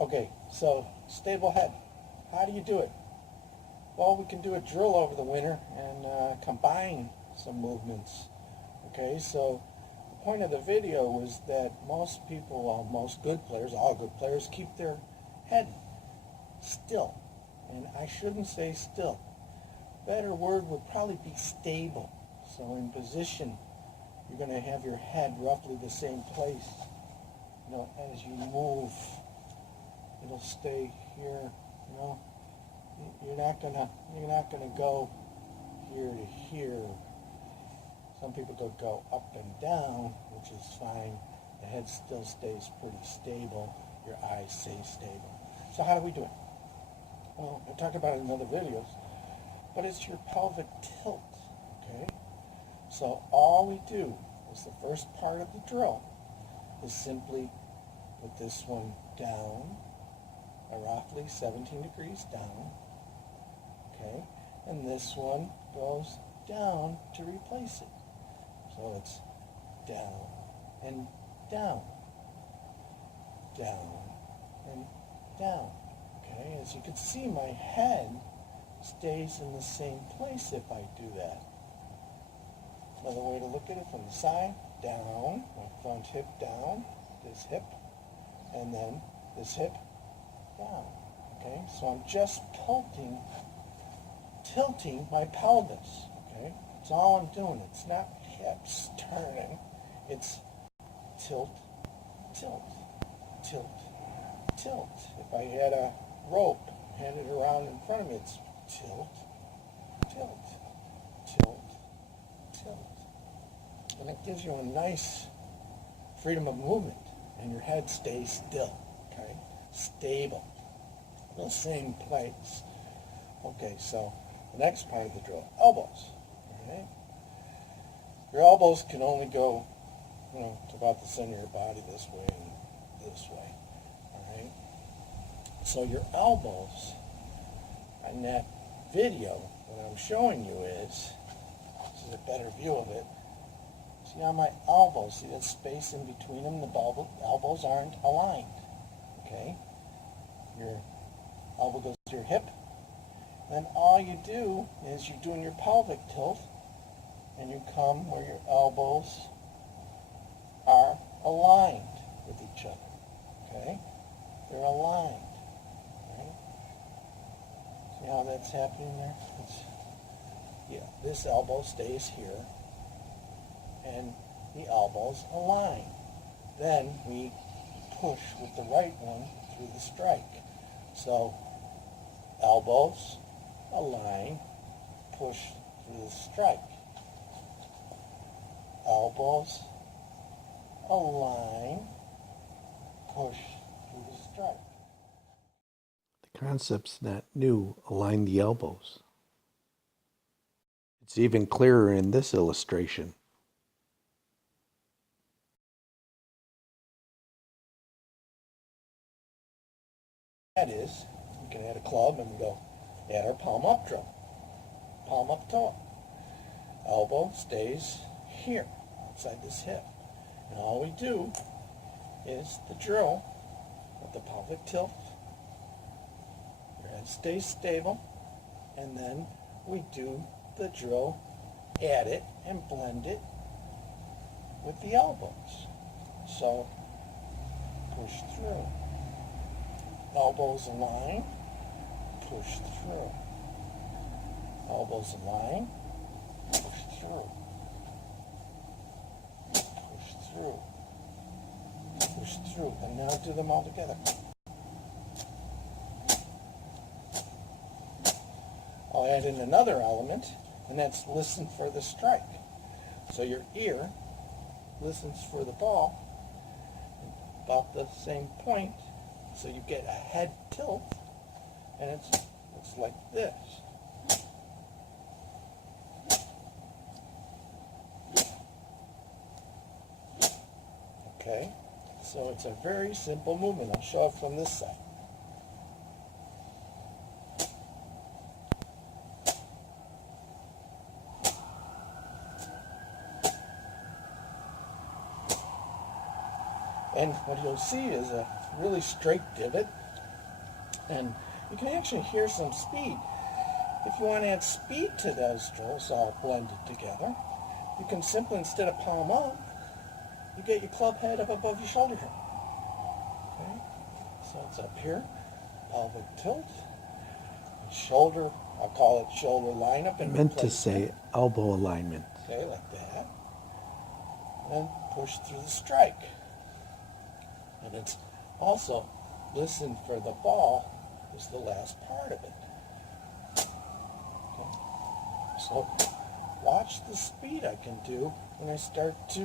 Okay, so stable head. How do you do it? Well, we can do a drill over the winter and combine some movements. Okay, so the point of the video was that most people, well, most good players, all good players, keep their head still. And I shouldn't say still. Better word would probably be stable. So in position, you're going to have your head roughly the same place. You know, as you move, it'll stay here. You know, you're not gonna go here to here. Some people go up and down, which is fine. The head still stays pretty stable. Your eyes stay stable. So how do we do it? Well, I talked about it in other videos, but it's your pelvic tilt. Okay. So all we do is the first part of the drill is simply put this one down, roughly 17 degrees down, okay, and this one goes down to replace it. So it's down and down, down and down, okay. As you can see, my head stays in the same place if I do that. Another way to look at it, from the side, down, my front hip down, this hip, and then this hip down. Okay, so I'm just tilting my pelvis. Okay, that's all I'm doing. It's not hips turning. It's tilt, tilt, tilt, tilt. If I had a rope handed around in front of me, it's tilt, tilt, tilt, tilt. And it gives you a nice freedom of movement, and your head stays still, okay? Stable, the same place. Okay, so the next part of the drill, elbows, all right? Your elbows can only go, you know, to about the center of your body, this way and this way, all right? So your elbows, on that video, what I'm showing you is, this is a better view of it. See on my elbows, see that space in between them? The elbows aren't aligned, okay? Your elbow goes to your hip. Then all you do is you're doing your pelvic tilt, and you come where your elbows are aligned with each other, okay? They're aligned, right? See how that's happening there? Yeah, this elbow stays here, and the elbows align. Then we push with the right one through the strike. So elbows align, push through the strike. Elbows align, push through the strike. The concept's not new. Align the elbows. It's even clearer in this illustration. That is, we can add a club and we go add our palm up drill. Palm up toe. Elbow stays here, outside this hip. And all we do is the drill with the pelvic tilt. Your head stays stable. And then we do the drill, add it, and blend it with the elbows. So, push through. Elbows align, push through. Elbows align, push through. Push through. Push through. And now do them all together. I'll add in another element, and that's listen for the strike. So your ear listens for the ball about the same point. So you get a head tilt, and it's like this. Okay, so it's a very simple movement. I'll show it from this side. And what you'll see is a really straight divot And you can actually hear some speed. If you want to add speed to those drills all blended together, you can simply, instead of palm up, you get your club head up above your shoulder here. Okay? So it's up here, pelvic tilt, shoulder, I'll call it shoulder lineup. I meant to say elbow alignment. Okay, like that. And push through the strike. And it's also, listen for the ball is the last part of it. Okay. So watch the speed I can do when I start to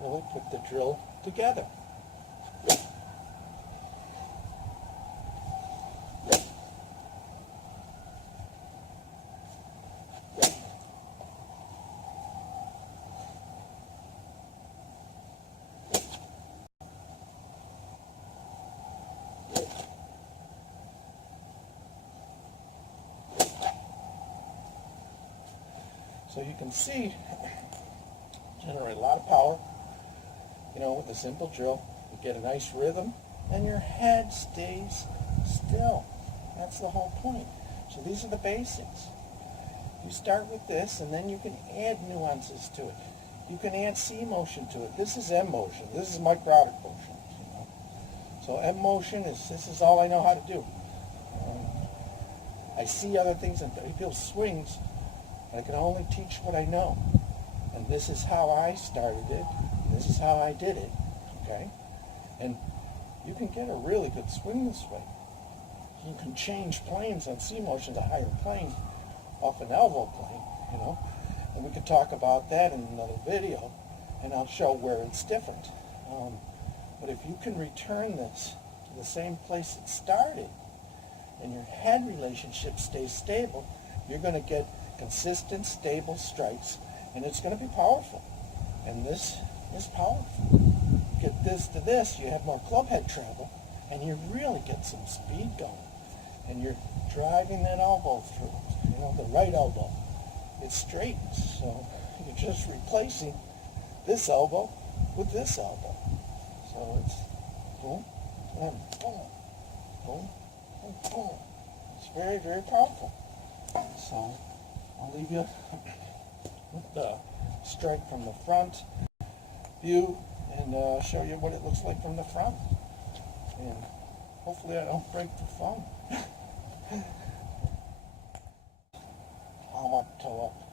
really put the drill together. So you can see, generate a lot of power, with a simple drill. You get a nice rhythm, and your head stays still. That's the whole point. So these are the basics. You start with this, and then you can add nuances to it. You can add C motion to it. This is M motion. This is my Broderick motion. So M motion this is all I know how to do. I see other things and people's swings, I can only teach what I know. And this is how I started it. And this is how I did it. Okay? And you can get a really good swing this way. You can change planes on C motion to higher plane off an elbow plane, And we could talk about that in another video, and I'll show where it's different. But if you can return this to the same place it started, and your head relationship stays stable, you're going to get consistent, stable strikes, and it's going to be powerful. And this is powerful. Get this to this, you have more club head travel, and you really get some speed going. And you're driving that elbow through, the right elbow. It's straight, so you're just replacing this elbow with this elbow. So it's boom, and boom, boom, and boom. It's very, very powerful. So I'll leave you with the strike from the front view and show you what it looks like from the front. And hopefully I don't break the phone. Palm up, toe up.